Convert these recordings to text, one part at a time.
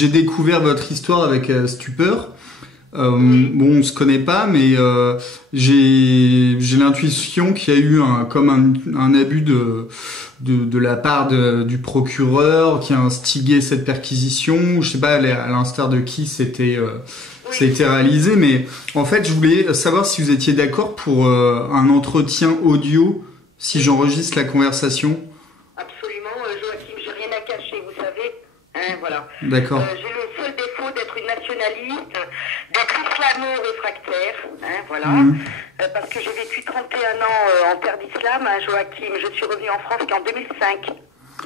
J'ai découvert votre histoire avec stupeur. Bon, on se connaît pas, mais j'ai l'intuition qu'il y a eu un abus de la part du procureur qui a instigé cette perquisition. Je sais pas à l'instar de qui c'était réalisé, mais en fait, je voulais savoir si vous étiez d'accord pour un entretien audio, si j'enregistre la conversation. Absolument, Joachim, j'ai rien à cacher, vous savez. Hein, voilà. D'accord. J'ai le seul défaut d'être une nationaliste, d'être islamo-réfractaire, hein, voilà. Parce que j'ai vécu 31 ans en terre d'islam, hein, Joachim. Je suis revenue en France qu'en 2005.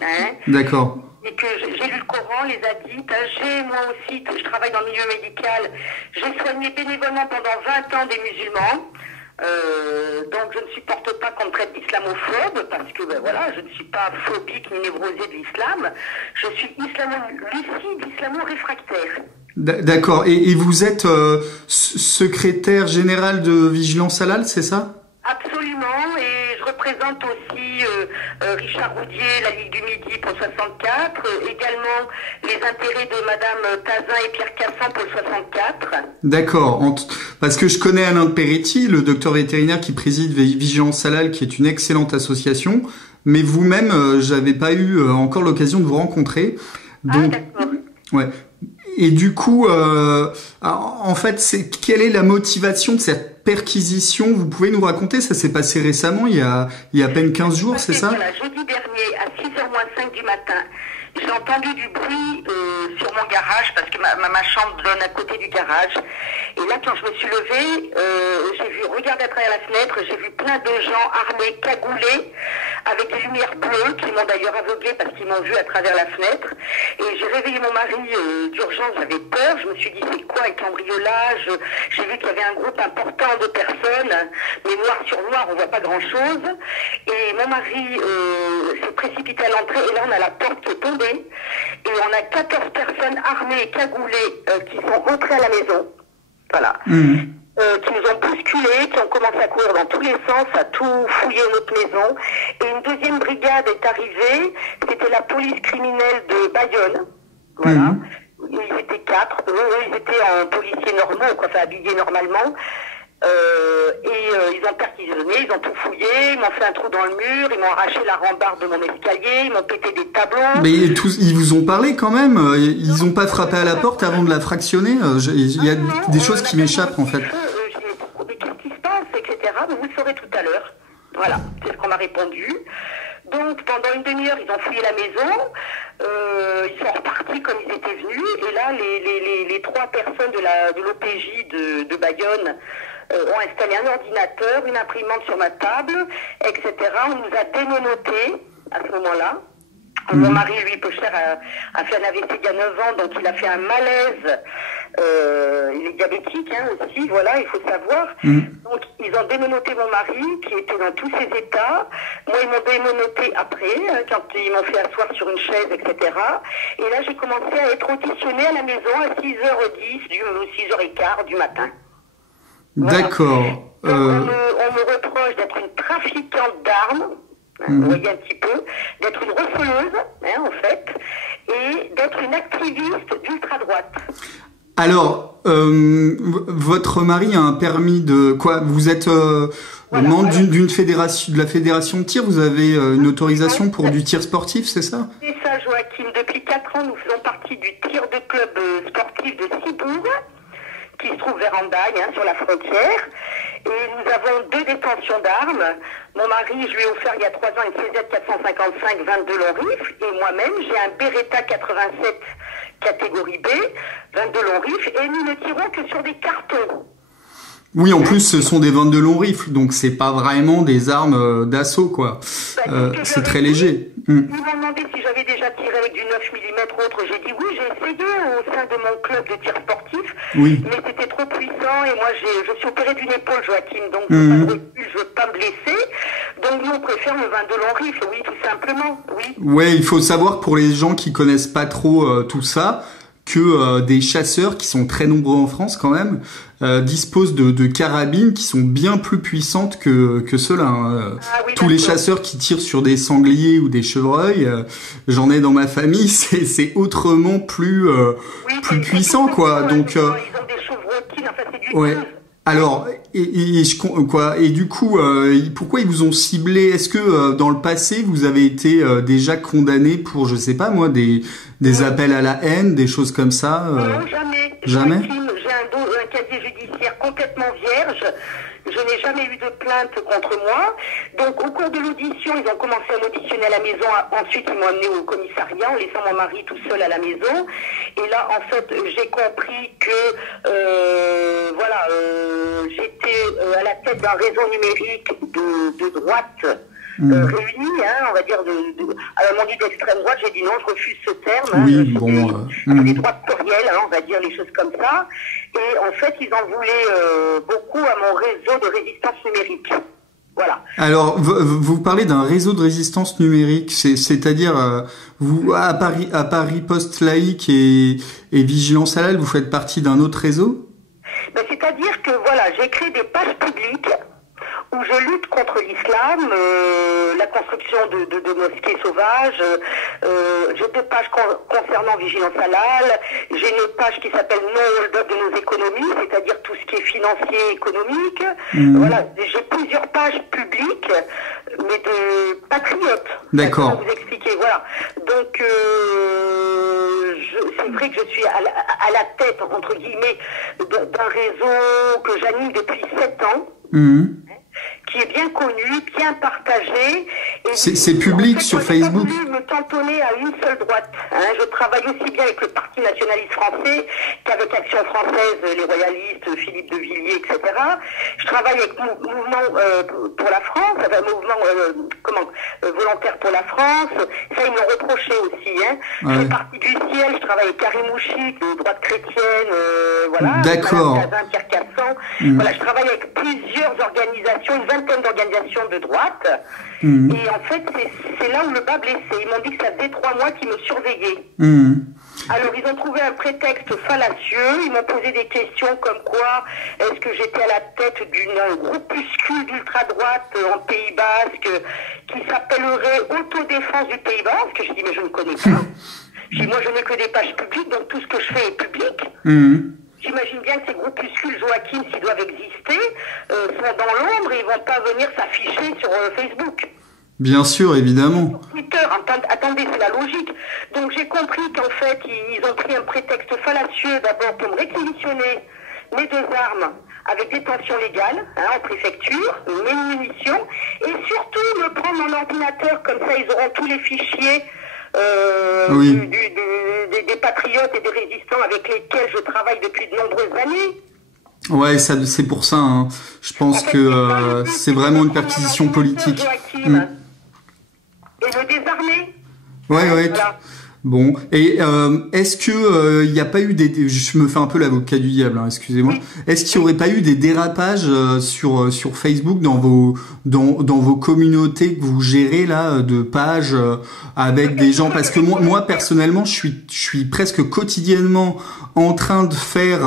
Hein. D'accord. Et que j'ai lu le Coran, les hadiths. Moi aussi, je travaille dans le milieu médical. J'ai soigné bénévolement pendant 20 ans des musulmans. Donc je ne supporte pas qu'on me traite d'islamophobe parce que ben voilà, je ne suis pas phobique ni névrosée de l'islam. Je suis lucide, islamo-réfractaire. D'accord. Et vous êtes secrétaire général de Vigilance Halal, c'est ça? Absolument, et je représente aussi Richard Roudier, la Ligue du Midi pour le 64, également les intérêts de Madame Tazin et Pierre Cassan pour le 64. D'accord, parce que je connais Alain Peretti, le docteur vétérinaire qui préside Vigilance Halal, qui est une excellente association, mais vous-même, j'avais pas eu encore l'occasion de vous rencontrer. Donc, d'accord. Ouais. Et du coup, en fait, quelle est la motivation de cette perquisition? Vous pouvez nous raconter? Ça s'est passé récemment, il y a à peine 15 jours, c'est ça? Voilà, jeudi dernier, à 6h moins 5 du matin, j'ai entendu du bruit sur mon garage, parce que ma chambre donne à côté du garage. Et là, quand je me suis levée, j'ai vu, regarder à travers la fenêtre, j'ai vu plein de gens armés, cagoulés, avec des lumières bleues, qui m'ont d'ailleurs aveuglé parce qu'ils m'ont vu à travers la fenêtre. Et j'ai réveillé mon mari d'urgence, j'avais peur, je me suis dit c'est quoi un cambriolage? J'ai vu qu'il y avait un groupe important de personnes, mais noir sur noir, on voit pas grand chose. Et mon mari s'est précipité à l'entrée, et là on a la porte qui est tombée, et on a 14 personnes armées et cagoulées qui sont entrées à la maison. Voilà. Qui nous ont bousculés, qui ont commencé à courir dans tous les sens, à tout fouiller notre maison. Et une deuxième brigade est arrivée, c'était la police criminelle de Bayonne. Voilà. Ils étaient 4, eux ils étaient en policiers normaux, quoi, enfin habillés normalement. Ils ont perquisitionné, ils ont tout fouillé, ils m'ont fait un trou dans le mur, ils m'ont arraché la rambarde de mon escalier, ils m'ont pété des tableaux. Mais ils vous ont parlé quand même? Ils n'ont pas frappé à la porte avant de la fractionner? Il y a des choses qui m'échappent en fait. Mais qu'est-ce qui se passe, etc. Mais vous le saurez tout à l'heure. Voilà, c'est ce qu'on m'a répondu. Donc pendant une demi-heure, ils ont fouillé la maison. Ils sont repartis comme ils étaient venus. Et là, les 3 personnes de l'OPJ de Bayonne ont installé un ordinateur, une imprimante sur ma table, etc. On nous a dénonotés à ce moment-là. Mon mari, lui, peu cher, a fait un AVC il y a 9 ans, donc il a fait un malaise. Il est diabétique aussi, voilà, il faut savoir. Donc ils ont dénonoté mon mari, qui était dans tous ses états. Moi, ils m'ont dénonoté après, quand ils m'ont fait asseoir sur une chaise, etc. Et là, j'ai commencé à être auditionnée à la maison à 6h10 ou 6h15 du matin. Voilà. D'accord. On me reproche d'être une trafiquante d'armes, vous voyez un petit peu, d'être une refouleuse, en fait, et d'être une activiste d'ultra-droite. Alors, votre mari a un permis de quoi? Vous êtes membre d'une fédération, de la fédération de tir. Vous avez une autorisation pour du tir sportif, c'est ça? C'est ça, Joachim. Depuis 4 ans, nous faisons partie du tir de club sportif de Cibourg, qui se trouve vers Andagne, sur la frontière. Et nous avons 2 détentions d'armes. Mon mari, je lui ai offert il y a 3 ans une CZ 455 22 long rifle. Et moi-même, j'ai un Beretta 87 catégorie B, 22 long rifle. Et nous ne tirons que sur des cartons. Oui, en plus, ce sont des 22 longs rifles, donc c'est pas vraiment des armes d'assaut, quoi. C'est très léger. Ils m'ont demandé si j'avais déjà tiré avec du 9 mm ou autre. J'ai dit oui, j'ai essayé au sein de mon club de tir sportif, mais c'était trop puissant et moi je suis opéré d'une épaule, Joachim, donc je veux pas me blesser. Donc nous on préfère le 22 long rifle, oui, tout simplement, oui. Ouais, il faut savoir pour les gens qui connaissent pas trop tout ça, que des chasseurs qui sont très nombreux en France quand même disposent de carabines qui sont bien plus puissantes que ceux-là. Hein. Ah oui, Tous les chasseurs qui tirent sur des sangliers ou des chevreuils, j'en ai dans ma famille, c'est autrement plus puissant quoi. Donc ils ont des chevrotines, enfin c'est du ouais. buzz. Alors, et du coup, pourquoi ils vous ont ciblé? Est-ce que dans le passé vous avez été déjà condamné pour, je sais pas moi, des appels à la haine, des choses comme ça? Non, jamais. Jamais. J'ai un casier judiciaire complètement vierge. Je n'ai jamais eu de plainte contre moi. Donc, au cours de l'audition, ils ont commencé à m'auditionner à la maison. Ensuite, ils m'ont amené au commissariat en laissant mon mari tout seul à la maison. Et là, en fait, j'ai compris que, j'étais à la tête d'un réseau numérique de droite. Réunis, hein, on va dire, alors m'ont dit d'extrême droite, j'ai dit non, je refuse ce terme. Oui, des droites plurielles, hein, on va dire les choses comme ça. Et en fait, ils en voulaient beaucoup à mon réseau de résistance numérique. Voilà. Alors, vous parlez d'un réseau de résistance numérique, c'est-à-dire, vous, à Paris Post Laïque et Vigilance Halal, vous faites partie d'un autre réseau? Ben, c'est-à-dire que, voilà, j'ai créé des pages publiques où je lutte contre l'islam, la construction de mosquées sauvages. J'ai deux pages concernant Vigilance Halal. J'ai une page qui s'appelle No Hold-up de nos économies, c'est-à-dire tout ce qui est financier et économique. Voilà, j'ai plusieurs pages publiques, mais de patriotes. D'accord. Pour vous expliquer, voilà. Donc, c'est vrai que je suis à la tête, entre guillemets, d'un réseau que j'anime depuis 7 ans. Qui est bien connu, bien partagé. C'est public, en fait, sur Facebook. Je ne peux pas me cantonner à une seule droite. Hein. Je travaille aussi bien avec le Parti nationaliste français qu'avec Action française, les royalistes, Philippe de Villiers, etc. Je travaille avec Mouvement pour la France, Mouvement volontaire pour la France. Ça, ils m'ont reproché aussi. Hein. Ouais. Je fais partie du ciel, je travaille avec Karim Ouchik, de droite chrétienne, voilà. D'accord. Pierre Cassan. Voilà, je travaille avec plusieurs organisations, une vingtaine d'organisations de droite. Et en fait, c'est là où le bas blessé. Ils m'ont dit que ça faisait 3 mois qu'ils me surveillaient. Alors, ils ont trouvé un prétexte fallacieux. Ils m'ont posé des questions comme quoi, est-ce que j'étais à la tête d'une groupuscule d'ultra-droite en Pays Basque qui s'appellerait Autodéfense du Pays Basque? Je dis, mais je ne connais pas. Je dis, moi, je n'ai que des pages publiques, donc tout ce que je fais est public. J'imagine bien que ces groupuscules, Joachim, s'ils doivent exister, sont dans l'ombre et ils vont pas venir s'afficher sur Facebook. Bien sûr, évidemment. Twitter, attendez, c'est la logique. Donc j'ai compris qu'en fait, ils ont pris un prétexte fallacieux d'abord pour me réquisitionner mes 2 armes avec détention légale, hein, en préfecture, mes munitions, et surtout me prendre mon ordinateur, comme ça ils auront tous les fichiers des patriotes et des résistants avec lesquels je travaille depuis de nombreuses années. Ouais, ça, c'est pour ça. Hein. Je pense que c'est vraiment une perquisition politique. Et me désarmer. Ouais. Voilà. Bon, et est-ce que il n'y a pas eu je me fais un peu l'avocat du diable, hein, excusez-moi. Est-ce qu'il n'y aurait pas eu des dérapages sur Facebook dans vos communautés que vous gérez là, de pages avec des gens? Parce que moi personnellement, je suis presque quotidiennement en train de faire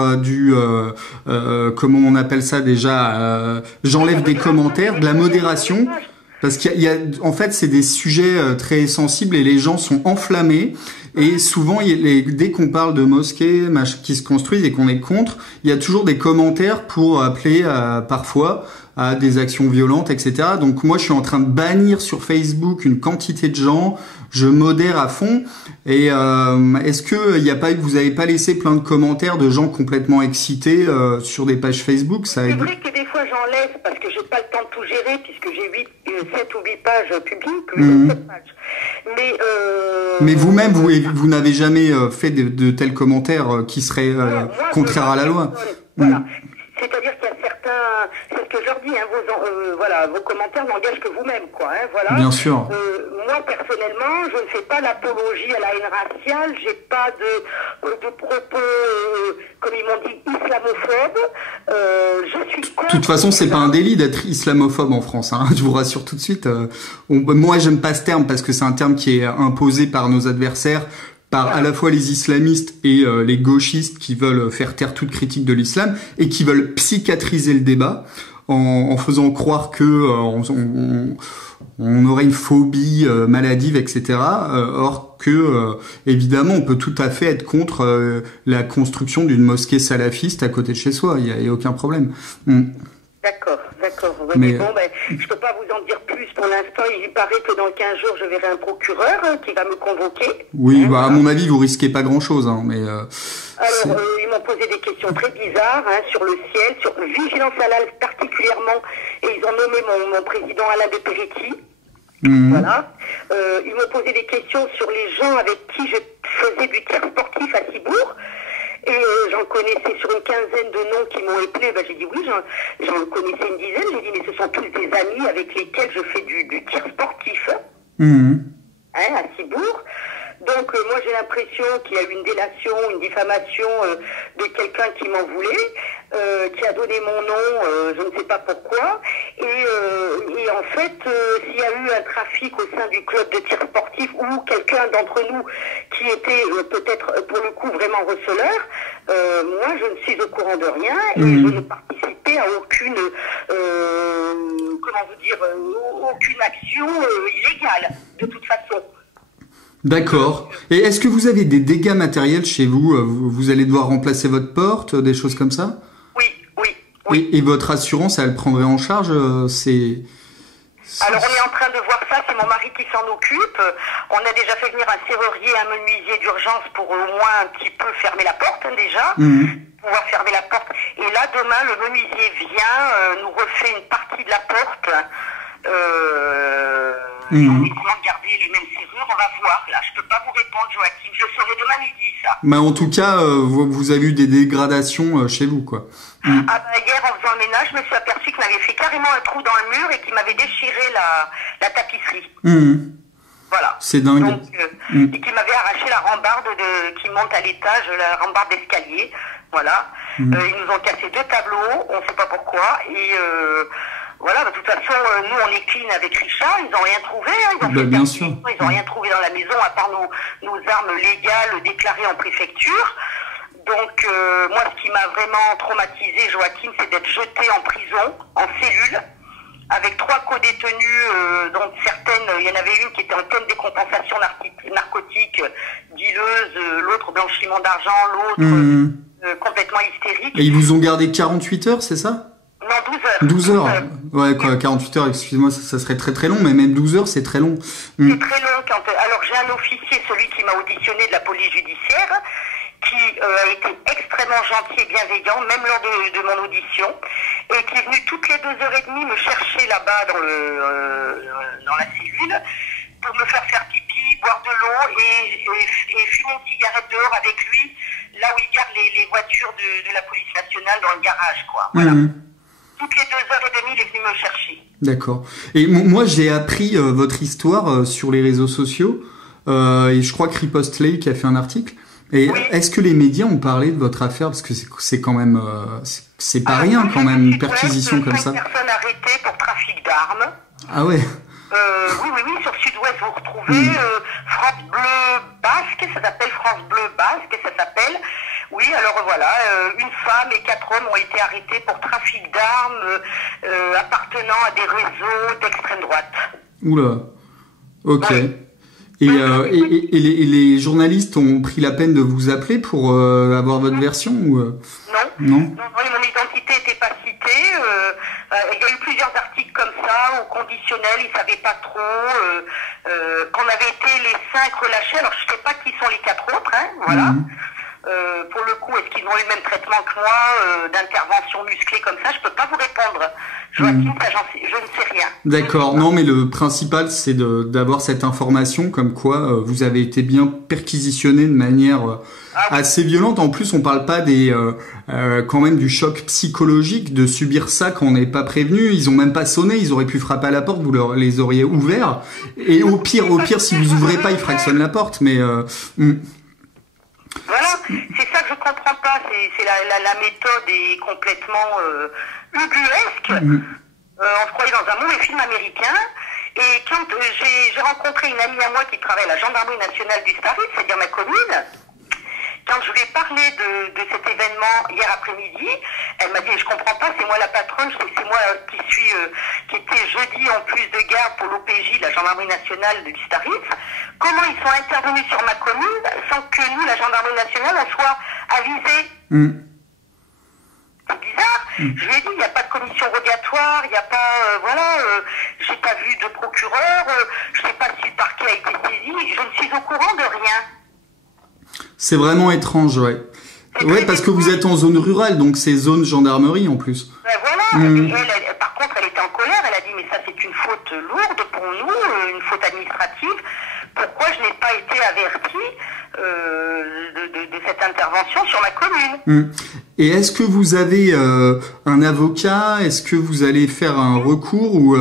comment on appelle ça déjà, j'enlève des commentaires, de la modération. Parce en fait, c'est des sujets très sensibles et les gens sont enflammés. Et souvent, dès qu'on parle de mosquées qui se construisent et qu'on est contre, il y a toujours des commentaires pour appeler parfois à des actions violentes, etc. Donc moi, je suis en train de bannir sur Facebook une quantité de gens. Je modère à fond. Et est-ce que vous avez pas laissé plein de commentaires de gens complètement excités sur des pages Facebook? C'est vrai que des fois j'enlève parce que j'ai pas le temps de tout gérer puisque j'ai 7 ou 8 pages publiques, 7 pages. Mais vous-même, vous n'avez jamais fait de tels commentaires qui seraient contraires à la loi. Voilà. C'est-à-dire qu'il y a certains, c'est ce que je leur dis, hein, vos commentaires n'engagent que vous-même, quoi. Hein, voilà. Bien sûr. Moi personnellement, je ne fais pas l'apologie à la haine raciale. J'ai pas de propos, comme ils m'ont dit, islamophobes. Je suis contre. De toute façon, c'est pas un délit d'être islamophobe en France. Hein, je vous rassure tout de suite. Moi, j'aime pas ce terme parce que c'est un terme qui est imposé par nos adversaires par à la fois les islamistes et les gauchistes qui veulent faire taire toute critique de l'islam et qui veulent psychiatriser le débat en faisant croire que on aurait une phobie maladive, etc. Or que, évidemment, on peut tout à fait être contre la construction d'une mosquée salafiste à côté de chez soi. Il y a aucun problème. D'accord. Ouais, Mais bon, je peux pas vous en dire plus pour l'instant. Il paraît que dans 15 jours, je verrai un procureur qui va me convoquer. oui, à mon avis, vous risquez pas grand-chose. Mais alors, ils m'ont posé des questions très bizarres sur le ciel, sur vigilance halal particulièrement, et ils ont nommé mon président Alain de Peretti. Voilà. Ils m'ont posé des questions sur les gens avec qui je faisais du tir sportif à Cibourg. Et j'en connaissais sur une quinzaine de noms qui m'ont appelé. J'ai dit oui, j'en connaissais une dizaine. J'ai dit mais ce sont tous des amis avec lesquels je fais du tir sportif. À Cibourg. Donc moi j'ai l'impression qu'il y a eu une délation, une diffamation de quelqu'un qui m'en voulait, qui a donné mon nom, je ne sais pas pourquoi. Et en fait, s'il y a eu un trafic au sein du club de tir sportif ou quelqu'un d'entre nous qui était peut-être pour le coup vraiment receleur, moi je ne suis au courant de rien et je ne participais à aucune, aucune action illégale de toute façon. D'accord. Et est-ce que vous avez des dégâts matériels chez vous? Vous allez devoir remplacer votre porte, des choses comme ça? Oui. Et votre assurance, elle prendrait en charge Alors on est en train de voir ça, c'est mon mari qui s'en occupe. On a déjà fait venir un serrurier, un menuisier d'urgence pour au moins un petit peu fermer la porte déjà, pouvoir fermer la porte. Et là demain le menuisier vient, nous refait une partie de la porte. On est comment garder les mêmes serrures, on va voir. Là, je peux pas vous répondre, Joachim. Je saurai demain midi, ça. Mais en tout cas, vous avez eu des dégradations chez vous, quoi. Hier, en faisant le ménage, je me suis aperçu qu'il m'avait fait carrément un trou dans le mur et qu'il m'avait déchiré la tapisserie. Voilà. C'est dingue. Donc, et qu'il m'avait arraché la rambarde qui monte à l'étage, la rambarde d'escalier. Voilà. Ils nous ont cassé 2 tableaux, on ne sait pas pourquoi. Et voilà, de toute façon, nous on est clean avec Richard, ils n'ont rien trouvé. Bien sûr. Ils n'ont rien trouvé dans la maison à part nos armes légales déclarées en préfecture. Donc moi, ce qui m'a vraiment traumatisé, Joachim, c'est d'être jeté en prison, en cellule, avec 3 co-détenues, dont certaines, il y en avait une qui était en pleine décompensation narcotique, dealeuse, l'autre blanchiment d'argent, l'autre complètement hystérique. Et ils vous ont gardé 48 heures, c'est ça? Non, 12 heures. Ouais, quoi, 48 heures, excusez-moi, ça serait très très long, mais même 12 heures, c'est très long. C'est très long. Alors j'ai un officier, celui qui m'a auditionné de la police judiciaire, qui a été extrêmement gentil et bienveillant, même lors de mon audition, et qui est venu toutes les 2h30 me chercher là-bas dans la cellule, pour me faire pipi, boire de l'eau et fumer une cigarette dehors avec lui, là où il garde les voitures de la police nationale dans le garage, quoi. Voilà. Toutes les 2h30, il est venu me chercher. D'accord. Et moi, j'ai appris votre histoire sur les réseaux sociaux, et je crois que Riposte Lake a fait un article. Et est-ce que les médias ont parlé de votre affaire? Parce que c'est quand même, c'est pas rien quand même, une perquisition comme ça. 5 personnes arrêtées pour trafic d'armes. Ah ouais. Oui, sur Sud-Ouest, vous retrouvez France Bleu Basque, ça s'appelle France Bleu Basque, ça s'appelle. Oui, alors voilà, une femme et 4 hommes ont été arrêtés pour trafic d'armes appartenant à des réseaux d'extrême droite. Oula, ok. Ouais. Et les journalistes ont pris la peine de vous appeler pour avoir votre version ou Non. Mon identité n'était pas citée. Il y a eu plusieurs articles comme ça, au conditionnel, ils ne savaient pas trop. Qu'on avait été les 5 relâchés, alors je ne sais pas qui sont les 4 autres, voilà. Pour le coup, est-ce qu'ils ont eu le même traitement que moi, d'intervention musclée comme ça? Je peux pas vous répondre. Joachim, ça, je ne sais rien. D'accord. Non, mais le principal, c'est d'avoir cette information comme quoi vous avez été bien perquisitionné de manière assez violente. En plus, on parle pas quand même du choc psychologique de subir ça quand on n'est pas prévenu. Ils ont même pas sonné. Ils auraient pu frapper à la porte. Vous les auriez ouverts. Et au pire, si vous ouvrez pas, ils fractionnent la porte. Mais voilà, c'est ça que je comprends pas. C'est la méthode est complètement ubuesque. On se croyait dans un mauvais film américain. Et quand j'ai rencontré une amie à moi qui travaille à la gendarmerie nationale du Staritz, c'est-à-dire ma commune, quand je lui ai parlé de cet événement hier après-midi, elle m'a dit, je comprends pas, c'est moi la patronne, c'est moi qui était jeudi en plus de garde pour l'OPJ, la gendarmerie nationale du Staritz. Comment ils sont intervenus sur ma commune sans que nous, la gendarmerie nationale, on soit avisés? C'est bizarre. Je lui ai dit, il n'y a pas de commission rogatoire, il n'y a pas, j'ai pas vu de procureur, je sais pas si le parquet a été saisi, je ne suis au courant de rien. C'est vraiment étrange, ouais. Ouais, parce que vous êtes en zone rurale, donc c'est zone gendarmerie en plus. Ben voilà. Et par contre, elle était en colère, elle a dit, mais ça c'est une faute lourde pour nous, une faute administrative. Pourquoi je n'ai pas été avertie de cette intervention sur ma commune? Et est-ce que vous avez un avocat? Est-ce que vous allez faire un recours ou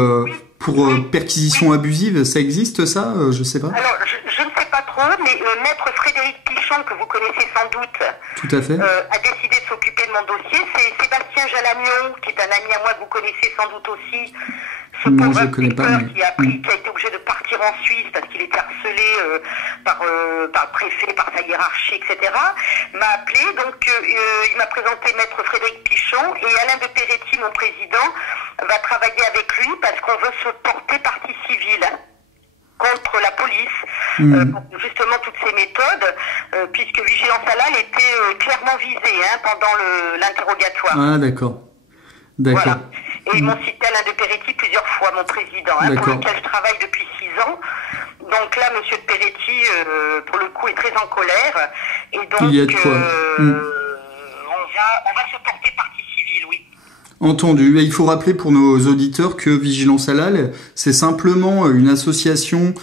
pour perquisition abusive? Ça existe ça? Je sais pas. Alors, je ne sais pas trop, mais maître Frédéric Pichon, que vous connaissez sans doute, tout à fait, a décidé de s'occuper de mon dossier. C'est Sébastien Jalagnon, qui est un ami à moi que vous connaissez sans doute aussi. Ce non, pauvre je connais pas. Mais... qui a été obligé de partir en Suisse parce qu'il était harcelé par le préfet, par sa hiérarchie, etc. M'a appelé, donc il m'a présenté maître Frédéric Pichon et Alain de Peretti, mon président, va travailler avec lui parce qu'on veut se porter partie civile contre la police, justement toutes ces méthodes, puisque Vigilance Halal était clairement visée pendant l'interrogatoire. Ah d'accord. Voilà. Et ils m'ont cité Alain de Peretti plusieurs fois, mon président, pour lequel je travaille depuis 6 ans. Donc là, monsieur de Peretti, pour le coup, est très en colère. Et donc, il y a de quoi. on va se porter partie civile, oui. Entendu. Et il faut rappeler pour nos auditeurs que Vigilance Halal, c'est simplement une association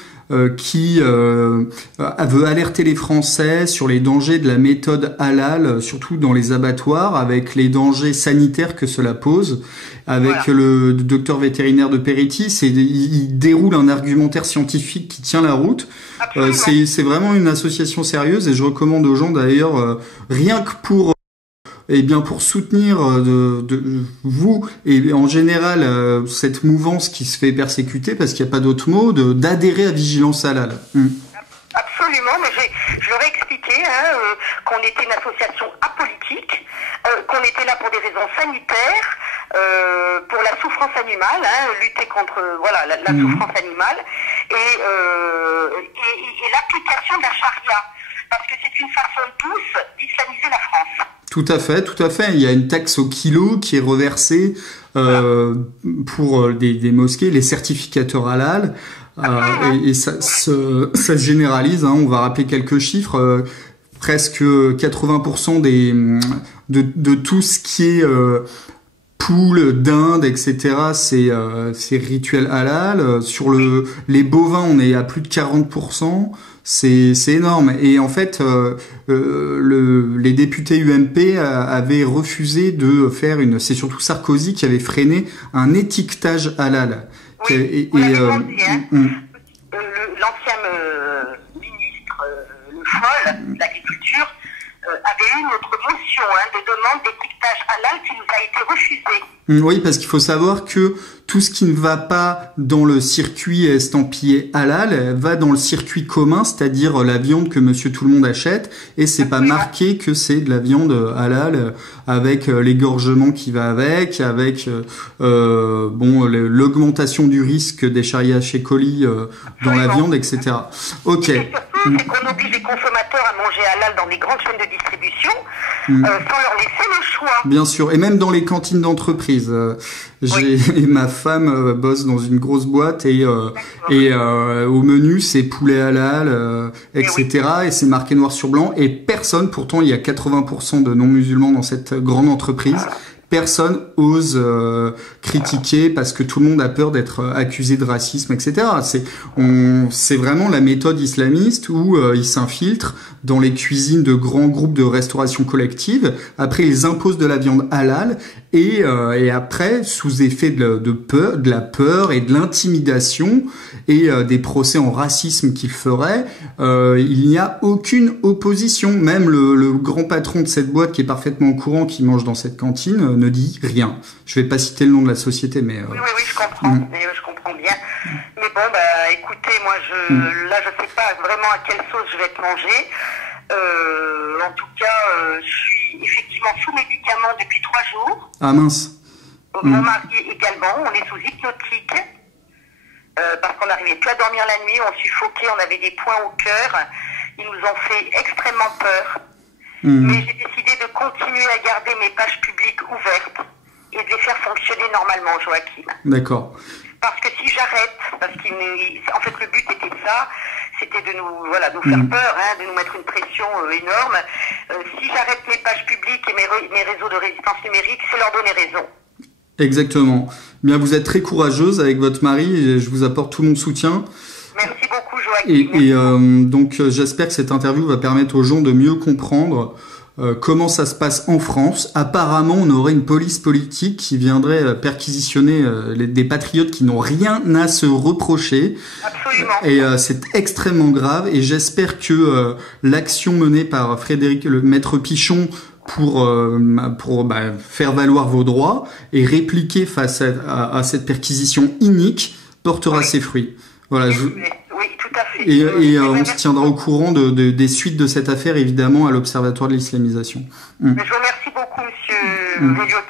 qui veut alerter les Français sur les dangers de la méthode halal, surtout dans les abattoirs, avec les dangers sanitaires que cela pose. Avec le docteur vétérinaire de Peretti, il déroule un argumentaire scientifique qui tient la route. C'est vraiment une association sérieuse et je recommande aux gens d'ailleurs, rien que pour soutenir vous et en général cette mouvance qui se fait persécuter, parce qu'il n'y a pas d'autre mot, d'adhérer à Vigilance Halal. Absolument, mais je leur ai expliqué qu'on était une association apolitique, qu'on était là pour des raisons sanitaires, pour la souffrance animale, lutter contre la souffrance animale, et l'application de la charia, parce que c'est une façon douce d'islamiser la France. Tout à fait, tout à fait. Il y a une taxe au kilo qui est reversée pour des mosquées, les certificateurs halal, et ça se généralise. On va rappeler quelques chiffres. Presque 80% de tout ce qui est poules, dinde, etc. C'est rituel halal. Sur les bovins, on est à plus de 40%. C'est énorme. Et en fait, les députés UMP avaient refusé de faire c'est surtout Sarkozy qui avait freiné un étiquetage halal. Oui, l'ancien ministre Le Foll de l'Agriculture avait eu notre motion de demande d'étiquetage halal qui nous a été refusée. Oui, parce qu'il faut savoir que tout ce qui ne va pas dans le circuit estampillé halal va dans le circuit commun, c'est-à-dire la viande que monsieur tout le monde achète, et c'est pas marqué que c'est de la viande halal avec l'égorgement qui va avec l'augmentation du risque des Escherichia coli dans la viande, etc. Ok. Et surtout, c'est qu'on oblige les consommateurs à manger halal dans les grandes chaînes de distribution sans leur laisser le choix. Bien sûr, et même dans les cantines d'entreprise. Et ma femme bosse dans une grosse boîte et au menu c'est poulet halal, etc. Et c'est marqué noir sur blanc et personne, pourtant il y a 80% de non-musulmans dans cette grande entreprise, personne ose critiquer parce que tout le monde a peur d'être accusé de racisme, etc. C'est vraiment la méthode islamiste où ils s'infiltrent dans les cuisines de grands groupes de restauration collective. Après, ils imposent de la viande halal et après, sous effet de la peur et de l'intimidation et des procès en racisme qu'ils feraient, il n'y a aucune opposition. Même le grand patron de cette boîte qui est parfaitement au courant, qui mange dans cette cantine, ne dit rien. Je vais pas citer le nom de la société, mais... Oui, je comprends. Je comprends bien. Mais bon, bah, écoutez, moi, là, je sais pas vraiment à quelle sauce je vais être mangée. En tout cas, je suis effectivement sous médicaments depuis 3 jours. Ah mince. Mon mari également, on est sous hypnotique. Parce qu'on n'arrivait plus à dormir la nuit, on suffoquait, on avait des points au cœur. Ils nous ont fait extrêmement peur. Mais j'ai décidé de continuer à garder mes pages publiques ouvertes et de les faire fonctionner normalement, Joachim. D'accord. Parce que si j'arrête, en fait le but était ça, c'était de nous faire peur, de nous mettre une pression énorme. Si j'arrête mes pages publiques et mes réseaux de résistance numérique, c'est leur donner raison. Exactement. Bien, vous êtes très courageuse avec votre mari et je vous apporte tout mon soutien. Merci beaucoup, Joachim. Et donc j'espère que cette interview va permettre aux gens de mieux comprendre comment ça se passe en France. Apparemment, on aurait une police politique qui viendrait perquisitionner des patriotes qui n'ont rien à se reprocher. Absolument. Et c'est extrêmement grave. Et j'espère que l'action menée par Frédéric, le maître Pichon, pour faire valoir vos droits et répliquer face à cette perquisition inique portera ses fruits. Voilà. Oui, tout à fait. Et on se tiendra au courant des suites de cette affaire, évidemment, à l'Observatoire de l'islamisation. Je vous remercie beaucoup, monsieur Veliotti.